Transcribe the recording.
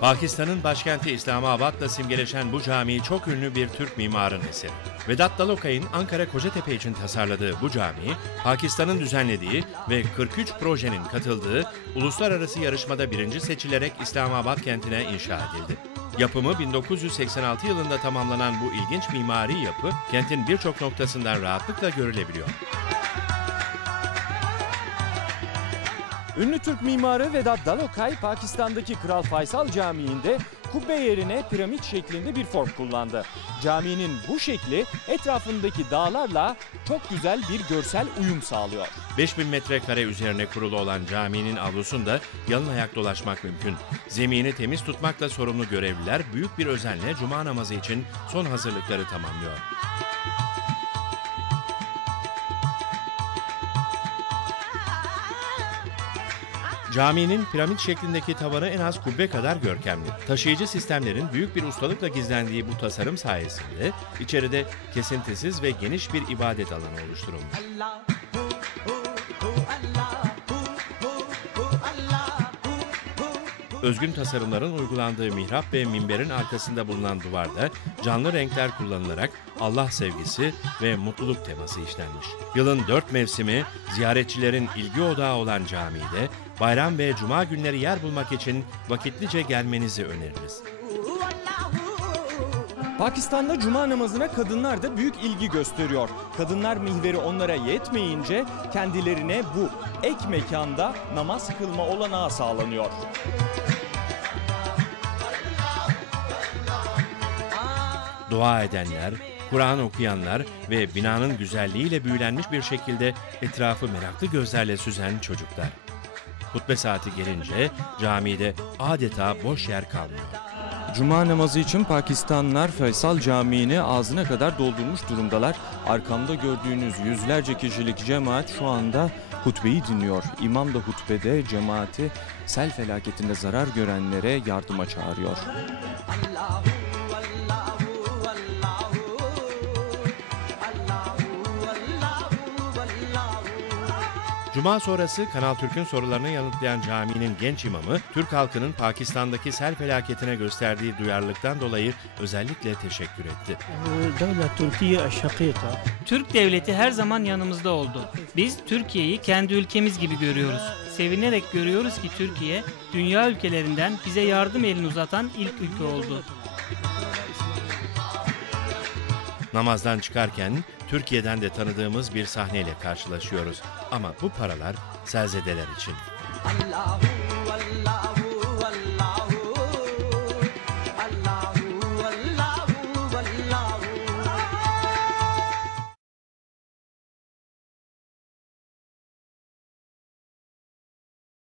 Pakistan'ın başkenti İslamabad'la simgeleşen bu cami çok ünlü bir Türk mimarın eseri. Vedat Dalokay'ın Ankara Kocatepe için tasarladığı bu cami, Pakistan'ın düzenlediği ve 43 projenin katıldığı uluslararası yarışmada birinci seçilerek İslamabad kentine inşa edildi. Yapımı 1986 yılında tamamlanan bu ilginç mimari yapı, kentin birçok noktasından rahatlıkla görülebiliyor. Ünlü Türk mimarı Vedat Dalokay, Pakistan'daki Kral Faysal Camii'nde kubbe yerine piramit şeklinde bir form kullandı. Caminin bu şekli etrafındaki dağlarla çok güzel bir görsel uyum sağlıyor. 5000 metrekare üzerine kurulu olan caminin avlusunda yalın ayak dolaşmak mümkün. Zemini temiz tutmakla sorumlu görevliler büyük bir özenle cuma namazı için son hazırlıkları tamamlıyor. Caminin piramit şeklindeki tavanı en az kubbe kadar görkemli. Taşıyıcı sistemlerin büyük bir ustalıkla gizlendiği bu tasarım sayesinde içeride kesintisiz ve geniş bir ibadet alanı oluşturulmuş. Allahu Allahu Özgün tasarımların uygulandığı mihrap ve minberin arkasında bulunan duvarda canlı renkler kullanılarak Allah sevgisi ve mutluluk teması işlenmiş. Yılın dört mevsimi ziyaretçilerin ilgi odağı olan camide bayram ve cuma günleri yer bulmak için vakitlice gelmenizi öneririz. Pakistan'da cuma namazına kadınlar da büyük ilgi gösteriyor. Kadınlar mihveri onlara yetmeyince kendilerine bu ek mekanda namaz kılma olanağı sağlanıyor. Dua edenler, Kur'an okuyanlar ve binanın güzelliğiyle büyülenmiş bir şekilde etrafı meraklı gözlerle süzen çocuklar. Hutbe saati gelince camide adeta boş yer kalmıyor. Cuma namazı için Pakistanlılar Faysal Camii'ni ağzına kadar doldurmuş durumdalar. Arkamda gördüğünüz yüzlerce kişilik cemaat şu anda hutbeyi dinliyor. İmam da hutbede cemaati sel felaketinde zarar görenlere yardıma çağırıyor. Cuma sonrası Kanal Türk'ün sorularını yanıtlayan caminin genç imamı, Türk halkının Pakistan'daki sel felaketine gösterdiği duyarlılıktan dolayı özellikle teşekkür etti. Türk devleti her zaman yanımızda oldu. Biz Türkiye'yi kendi ülkemiz gibi görüyoruz. Sevinerek görüyoruz ki Türkiye, dünya ülkelerinden bize yardım elini uzatan ilk ülke oldu. Namazdan çıkarken Türkiye'den de tanıdığımız bir sahneyle karşılaşıyoruz. Ama bu paralar selzedeler için. Allahu